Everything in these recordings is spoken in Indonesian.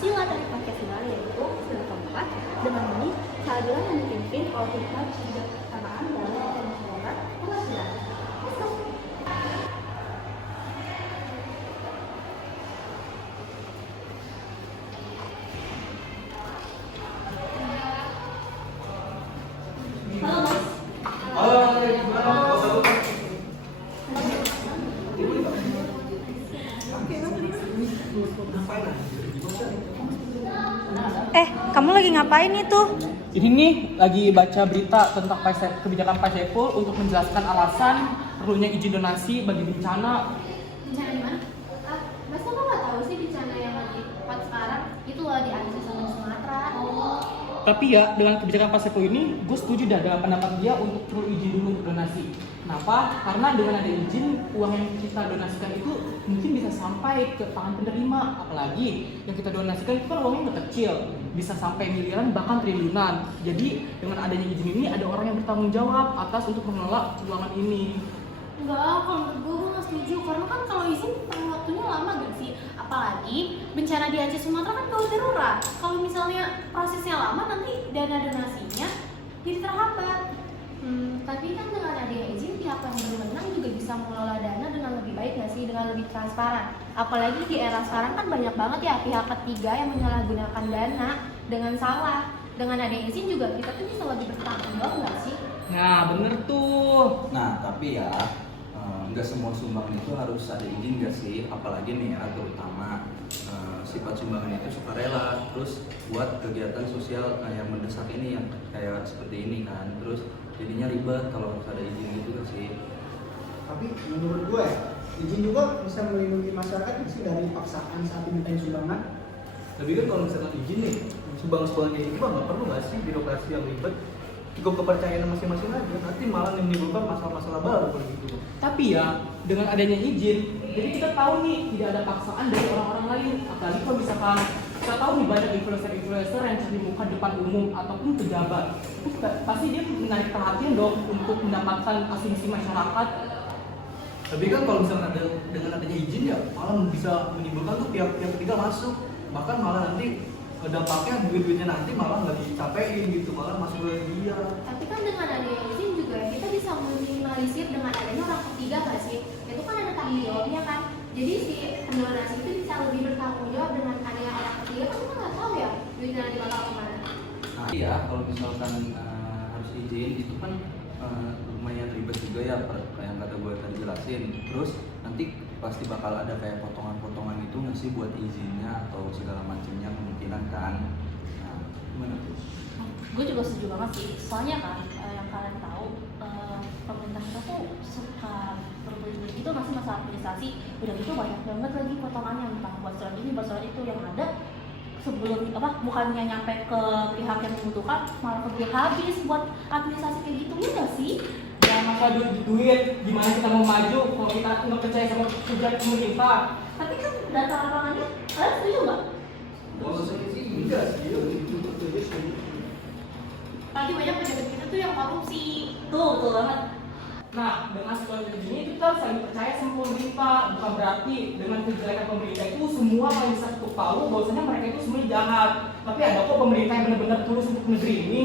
sila dari Pancasila, yaitu sila keempat, dengan ini keadilan yang dipimpin oleh hikmat kebijaksanaan dalam masyarakat pengadilan. Kamu lagi ngapain itu? Ini nih lagi baca berita tentang kebijakan Pak Saiful untuk menjelaskan alasan perlunya izin donasi bagi bencana. Bencana di mana? Masa lo nggak tahu sih bencana yang lagi cepat sekarang itu loh di Aceh sama di Sumatera. Tapi ya dengan kebijakan Pak Saiful ini, gue setuju dah dengan pendapat dia untuk perlu izin dulu untuk donasi. Kenapa? Karena dengan ada izin, uang yang kita donasikan itu mungkin bisa sampai ke tangan penerima. Apalagi yang kita donasikan itu kan uangnya nggak kecil, bisa sampai miliaran bahkan triliunan. Jadi dengan adanya izin ini ada orang yang bertanggung jawab atas untuk mengelola keuangan ini. Enggak, kalau menurut gue nggak setuju. Karena kan kalau izin waktunya lama gak sih? Apalagi bencana di Aceh Sumatera kan gawat darurat. Kalau misalnya prosesnya lama, nanti dana donasinya jadi terhambat. Tapi kan dengan adanya izin, pihak yang berwenang juga bisa mengelola dana dengan lebih baik nggak sih? Dengan lebih transparan. Apalagi di era sekarang kan banyak banget ya pihak ketiga yang menyalahgunakan dana dengan salah. Dengan adanya izin juga kita tuh bisa lebih bertanggung jawab nggak sih? Nah bener tuh. Nah, tapi ya nggak semua sumbangan itu harus ada izin nggak sih? Apalagi nih ya, terutama sifat sumbangan itu sukarela. Terus buat kegiatan sosial yang mendesak ini yang kayak seperti ini kan. Terus jadinya ribet kalau harus ada izin gitu nggak sih? Tapi menurut gue ya, izin juga bisa melindungi masyarakat nggak sih dari paksaan saat dimintain sumbangan. Tapi kan kalau misalkan izin nih, sumbangan kayak gitu nggak perlu nggak sih birokrasi yang ribet? Cukup kepercayaan masing-masing aja, nanti malah menimbulkan masalah-masalah baru kalau gitu. Tapi ya dengan adanya izin, jadi kita tahu nih tidak ada paksaan dari orang-orang lain. Apalagi kalau misalkan kita tahu nih banyak influencer yang cari muka depan umum ataupun pejabat, itu pasti dia menarik perhatian dong untuk mendapatkan asumsi masyarakat. Tapi kan kalau misalkan dengan adanya izin ya malah bisa menimbulkan tuh pihak-pihak ketiga masuk, bahkan malah nanti dampaknya duit-duitnya nanti malah nggak dicapein gitu, malah masuk ke dia. Tapi kan dengan adanya izin juga kita bisa meminimalisir dengan adanya orang ketiga nggak sih? Itu kan ada tanggung jawabnya kan. Jadi si pendonasi itu bisa lebih bertanggung jawab dengan adanya orang ketiga, kan kita nggak tahu ya duitnya nanti bakal kemana. Nah iya, kalau misalkan harus izin itu kan lumayan ribet juga ya, kayak yang kata gue tadi jelasin. Terus nanti pasti bakal ada kayak potongan-potongan itu nggak sih buat izinnya atau segala macamnya kemungkinan kan. Nah gimana tuh? Gue juga setuju banget sih. Soalnya kan yang kalian tahu pemerintah kita tuh suka berbelit itu masih masalah administrasi. Udah gitu banyak banget lagi potongannya, entah buat surat ini, buat surat itu yang ada sebelum bukannya nyampe ke pihak yang membutuhkan malah keburu habis buat administrasi kayak gitu ya nggak sih? Ya masa duit, gimana kita mau maju kalau kita nggak percaya sama kerja pemerintah? Tapi kan data lapangannya kalian setuju nggak? Kalau saya sih enggak sih, Apalagi banyak pejabat kita tuh yang korupsi. Tuh banget. Nah, dengan situasi begini kita harus saling percaya sama pemerintah. Bukan berarti dengan kejelekan pemerintah itu semua orang bisa ketuk palu bahwasanya mereka itu semuanya jahat. Tapi ada kok pemerintah yang benar-benar tulus untuk negeri ini.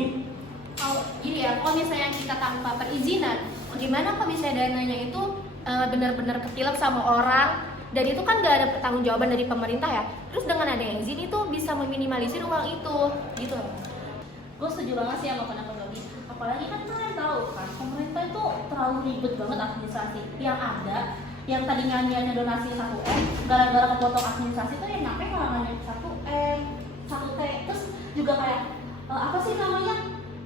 Kalau gini ya, kalau misalnya kita tanpa perizinan, gimana kok bisa dananya itu benar-benar ketilep sama orang dan itu kan gak ada pertanggungjawaban dari pemerintah ya. Terus dengan adanya izin itu bisa meminimalisir uang itu, gitu. Gue setuju banget sih sama pendapat Dodi. Apalagi kan kalian tahu kan pemerintah itu terlalu ribet banget administrasi. Yang ada, yang tadinya niatnya donasi 1M, gara-gara kepotong administrasi tuh yang nyampe malah hanya 1M, 1T. Terus juga kayak apa sih namanya?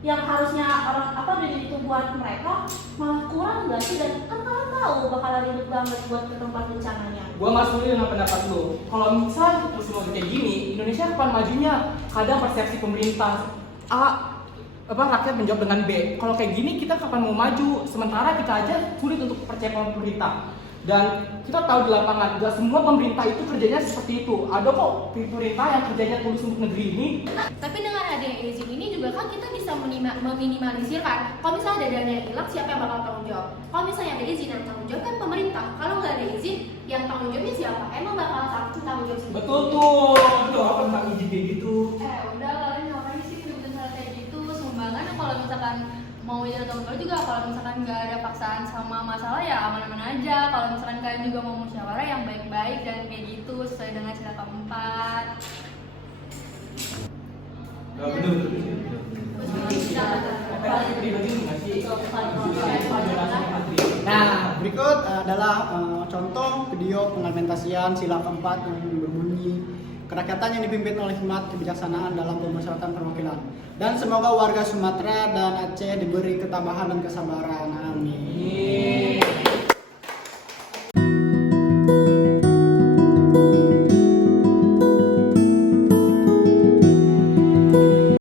Yang harusnya orang udah itu buat mereka malah kurang nggak sih? Dan kan kalian tahu bakalan ribet banget buat ke tempat bencananya. Gua nggak setuju dengan pendapat lo. Kalau misal terus mau kayak gini, Indonesia kapan majunya? Kadang persepsi pemerintah rakyat menjawab dengan B. Kalau kayak gini kita kapan mau maju? Sementara kita aja sulit untuk percaya sama pemerintah. Dan kita tahu di lapangan, gak semua pemerintah itu kerjanya seperti itu. Ada kok pemerintah yang kerjanya tulus untuk negeri ini. Tapi dengan adanya izin ini juga kan kita bisa meminimalisir kan. Kalau misalnya ada dana yang hilang, siapa yang bakal tanggung jawab? Kalau misalnya ada izin yang tanggung jawab kan pemerintah. Kalau nggak ada izin, ya yang tanggung jawabnya siapa? Emang bakal tanggung jawab sendiri? Betul tuh. Betul apa tentang izin kayak gitu? Udah kalian ngapain sih bikin hal kayak gitu? Sumbangan kalau misalkan mau izin atau enggak juga, kalau misalkan nggak ada paksaan sama masalah ya aman-aman aja. Kalau misalkan kalian juga mau musyawarah yang baik-baik dan kayak gitu sesuai dengan sila keempat. Nah, bener. Nah, berikut adalah contoh video pengimplementasian sila keempat yang berbunyi kerakyatan yang dipimpin oleh hikmat kebijaksanaan dalam pemusyawaratan perwakilan. Dan semoga warga Sumatera dan Aceh diberi ketabahan dan kesabaran.